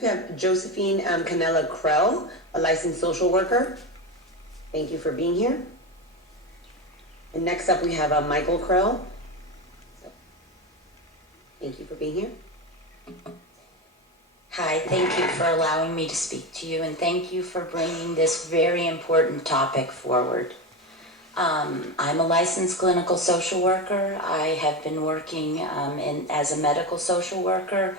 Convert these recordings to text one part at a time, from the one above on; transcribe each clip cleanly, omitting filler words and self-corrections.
We have Josephine Cannella-Krehl, a licensed social worker. Thank you for being here. And next up, we have Michael Krehl. Thank you for being here. Hi, thank you for allowing me to speak to you, and thank you for bringing this very important topic forward. I'm a licensed clinical social worker. I have been working as a medical social worker,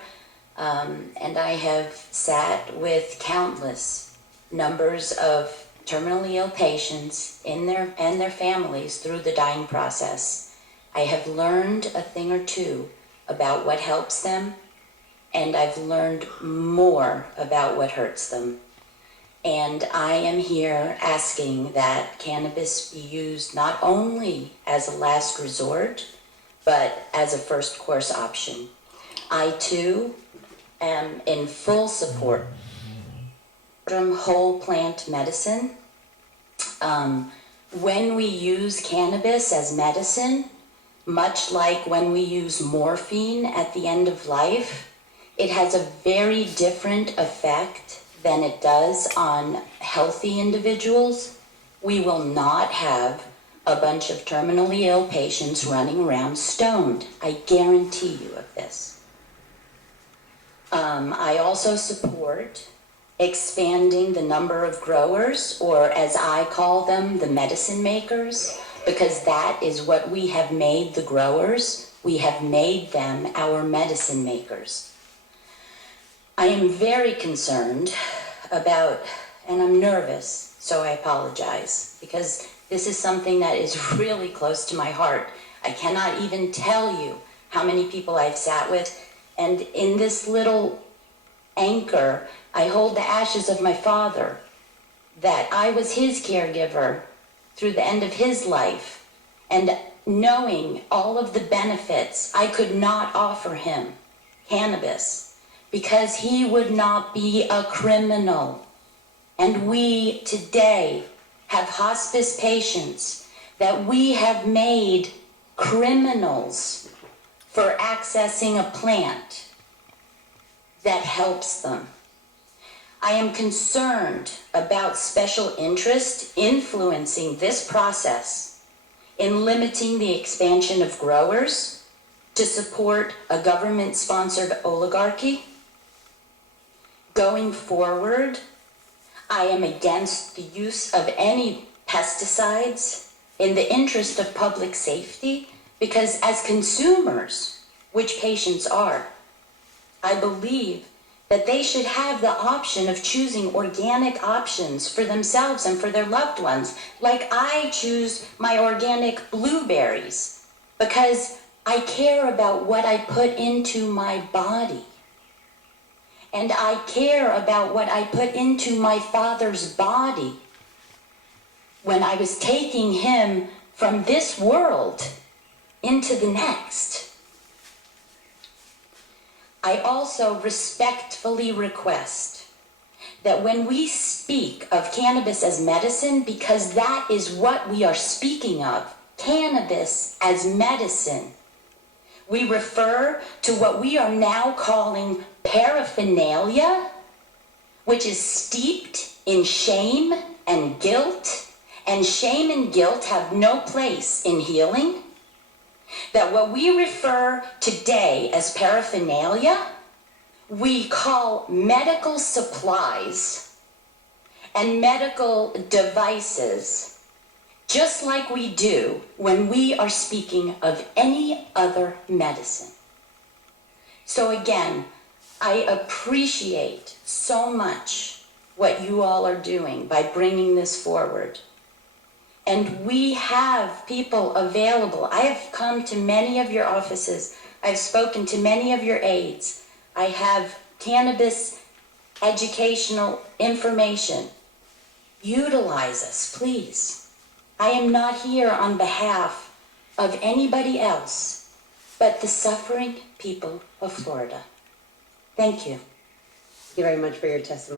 and I have sat with countless numbers of terminally ill patients and their families through the dying process. I have learned a thing or two about what helps them, and I've learned more about what hurts them. And I am here asking that cannabis be used not only as a last resort, but as a first course option. I too am in full support from whole plant medicine. When we use cannabis as medicine, much like when we use morphine at the end of life, it has a very different effect than it does on healthy individuals. We will not have a bunch of terminally ill patients running around stoned. I guarantee you of this. I also support expanding the number of growers, or as I call them, the medicine makers, because that is what we have made the growers. We have made them our medicine makers. I am very concerned about, and I'm nervous, so I apologize, because this is something that is really close to my heart. I cannot even tell you how many people I've sat with, and in this little anchor, I hold the ashes of my father, that I was his caregiver through the end of his life, and knowing all of the benefits, I could not offer him cannabis, because he would not be a criminal. And we today have hospice patients that we have made criminals for accessing a plant that helps them. I am concerned about special interest influencing this process in limiting the expansion of growers to support a government-sponsored oligarchy. Going forward, I am against the use of any pesticides in the interest of public safety, because as consumers, which patients are, I believe that they should have the option of choosing organic options for themselves and for their loved ones. Like I choose my organic blueberries because I care about what I put into my body. And I care about what I put into my father's body when I was taking him from this world into the next. I also respectfully request that when we speak of cannabis as medicine, because that is what we are speaking of, cannabis as medicine, we refer to what we are now calling paraphernalia, which is steeped in shame and guilt, and shame and guilt have no place in healing. That what we refer today as paraphernalia, we call medical supplies and medical devices, just like we do when we are speaking of any other medicine. So again, I appreciate so much what you all are doing by bringing this forward. And we have people available. I have come to many of your offices. I've spoken to many of your aides. I have cannabis educational information. Utilize us, please. I am not here on behalf of anybody else but the suffering people of Florida. Thank you. Thank you very much for your testimony.